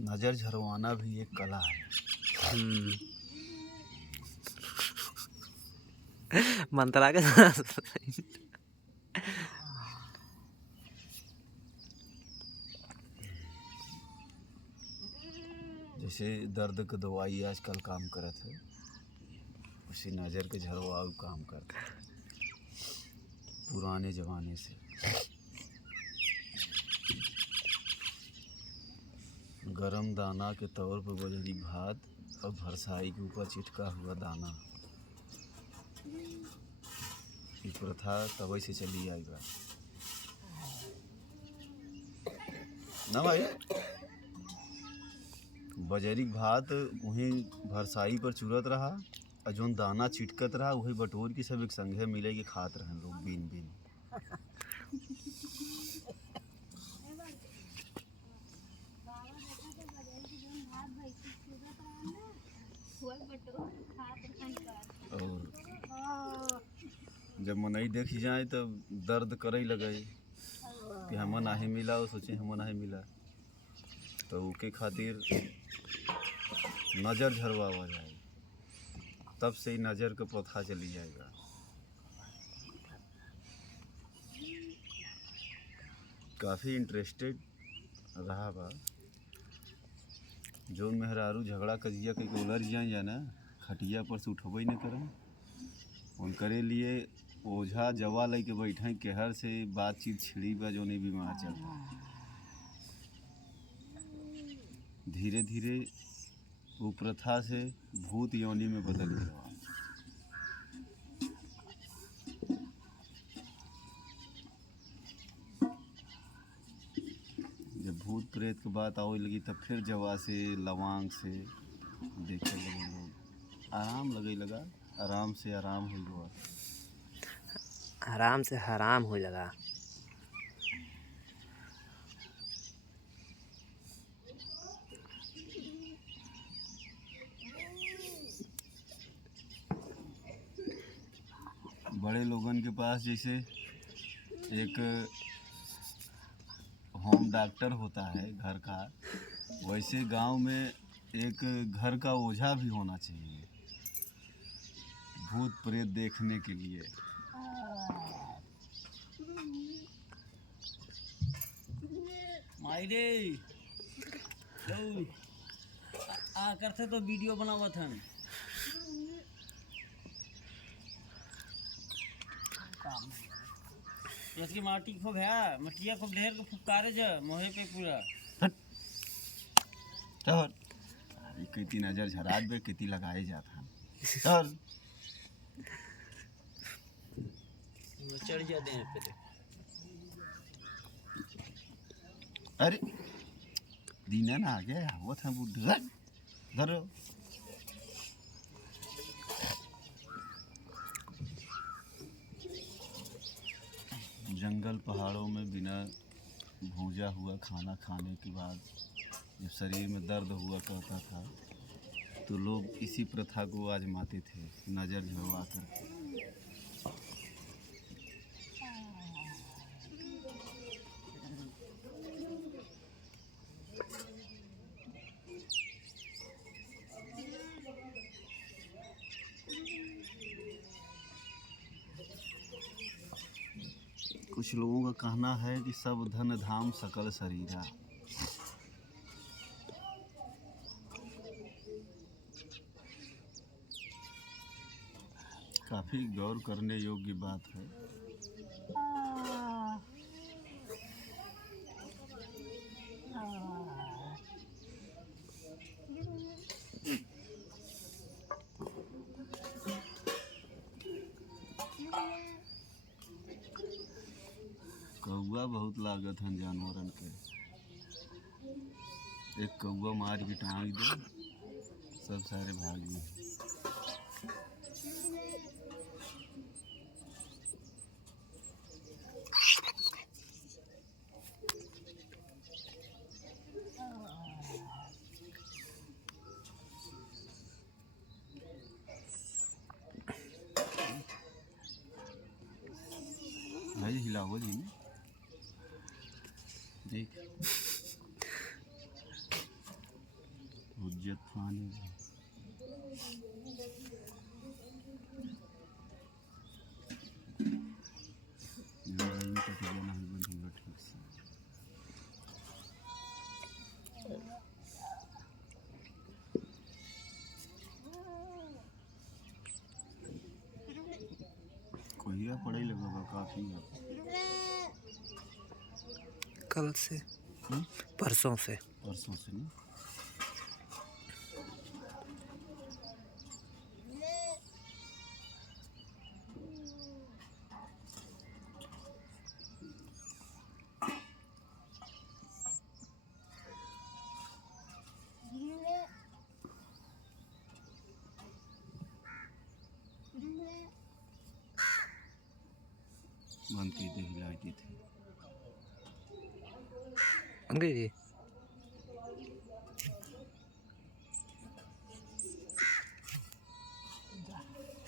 नज़र झरवाना भी एक कला है। मंत्रा के जैसे दर्द के दवाई आजकल काम करत है, उसी नज़र के झरवाऊ काम करता है पुराने ज़माने से। गरम दाना के तौर पर बजरी भात और भरसाई के ऊपर चिटका हुआ दाना, ये प्रथा तभी से चली आई बा ना भाई। बजरी भात वहीं भरसाई पर चुरत रहा और जौन दाना चिटकत रहा वही बटोर के सब एक संगे मिले के खात रहन लोग बीन बीन। और जब मनई देख जाए तब दर्द करे लगे कि हमें नाही मिला, और सोचे हमें नाही मिला, तो उसके खातिर नज़र झरवावा जाए, तब से ही नज़र का प्रथा चली जाएगा। काफ़ी इंटरेस्टेड रहा बा। जौन मेहरारू झगड़ा कजिया के उलझ जाए या ना खटिया पर से उठबे न करम, उनकरे लिए ओझा जवा लेके बैठे केहर से बातचीत छिड़ी बा जो नहीं बीमार चलता। धीरे धीरे वो प्रथा से भूत योनि में बदल गया। जब भूत प्रेत के बात आवे लगी तब फिर जवा से लवांग से देखे लगे लोग, आराम लगे लगा, आराम से आराम हो गया, आराम से हराम हो लगा। बड़े लोगन के पास जैसे एक होम डॉक्टर होता है घर का, वैसे गांव में एक घर का ओझा भी होना चाहिए भूत प्रेत देखने के लिए। मायरे आ करते तो वीडियो बनावत हन। इसकी माटी खूब है, मटिया खूब ढेर के फुकारे जा मोहे पे पूरा। और कितनी नज़र झरात बे कितनी लगाए जाता और चढ़ जाते हैं पे। अरे दीना ना आ गया वो था बुढ़ा धरो। जंगल पहाड़ों में बिना भूजा हुआ खाना खाने के बाद जब शरीर में दर्द हुआ करता था तो लोग इसी प्रथा को आजमाते थे नज़र झुरवा कर। कुछ लोगों का कहना है कि सब धन धाम सकल शरीरा। काफ़ी गौर करने योग्य बात है। कौआ बहुत लागत हैं जानवरन के, एक कौआ मार के टांग दे सब सारे भाग गए। भाई हिलाओ जी ने देख इज्जत पाने ठीक से। कोई पढ़ाई लगा काफ़ी कल से परसों से नहीं बंद की थी, हिलाई की थी। बन गई थी।